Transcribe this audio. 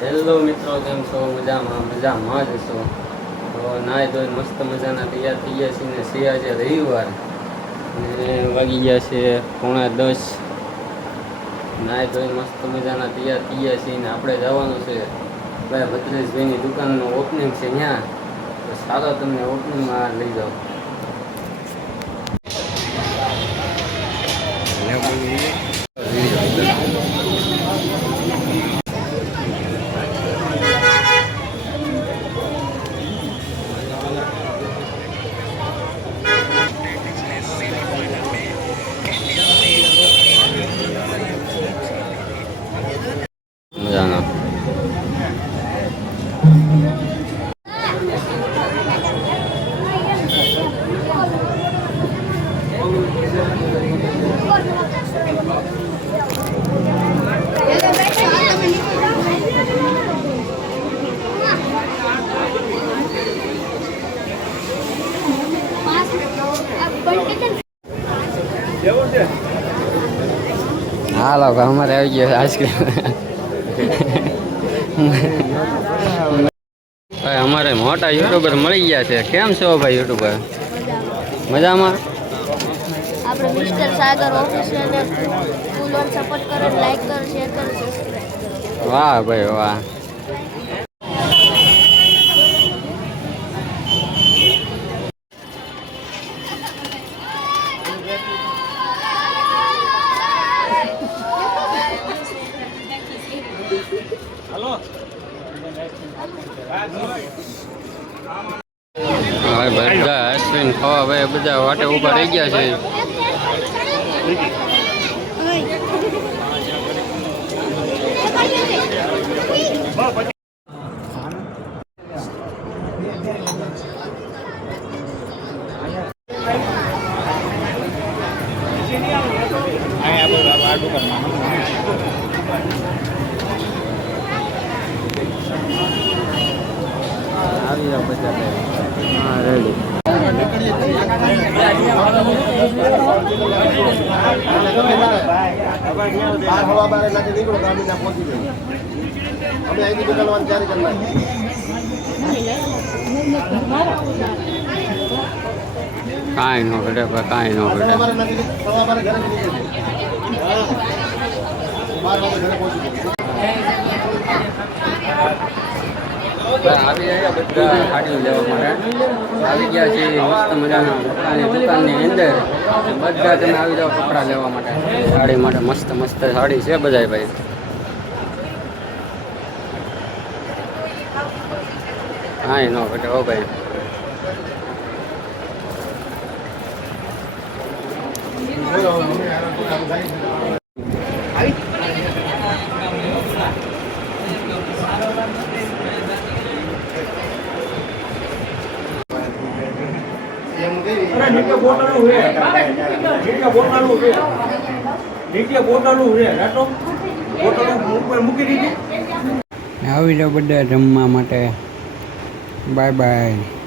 Hello મિત્રો, કેમ છો? મજામાં જ છો? તો નાય ધોઈને મસ્ત મજાના તૈયાર થઈ ગયા છીએ ને છે આજે રવિવાર અને વાગી ગયા છે 9:30. નાય ધોઈને મસ્ત મજાના તૈયાર થઈ ગયા છીએ ને આપણે જવાનું છે ભાઈ ભદ્રેશભાઈની દુકાનનું ઓપનિંગ છે ત્યાં. તો સારો તમને ઓપનિંગમાં લઈ જાઓ. મજાના હાલો અમારે આવી ગયો આઈસ્ક્રીમ. ભાઈ અમારે મોટા યુટ્યુબર મળી ગયા છે. કેમ છો ભાઈ યુટ્યુબર? મજામાં? આપણે મિસ્ટર સાગર ઓફિશિયલને ફૂલ ઓન સપોર્ટ કરો, લાઈક કરો, શેર કરો, સબસ્ક્રાઇબ કરો. વાહ ભાઈ વાહ. હવે બધા આઈસ્ક્રીમ ખાવા ભાઈ બધા વાટે ઊભા રહી ગયા છે. આવી જાવ બધા. હા રેડી. કાંઈ ન ઘટે, કાંઈ ન ઘટે. આવી ગયા બધા ગાડીઓ લેવા માટે આવી ગયા છે મસ્ત મજાના દુકાનની અંદર. બધા તમે આવી જાઓ કપડાં લેવા માટે, સાડી માટે. મસ્ત મસ્ત સાડી છે બધા ભાઈ. કાંઈ ન ઘટે હો ભાઈ. આવી જાઓ બધા જમવા માટે. Bye bye.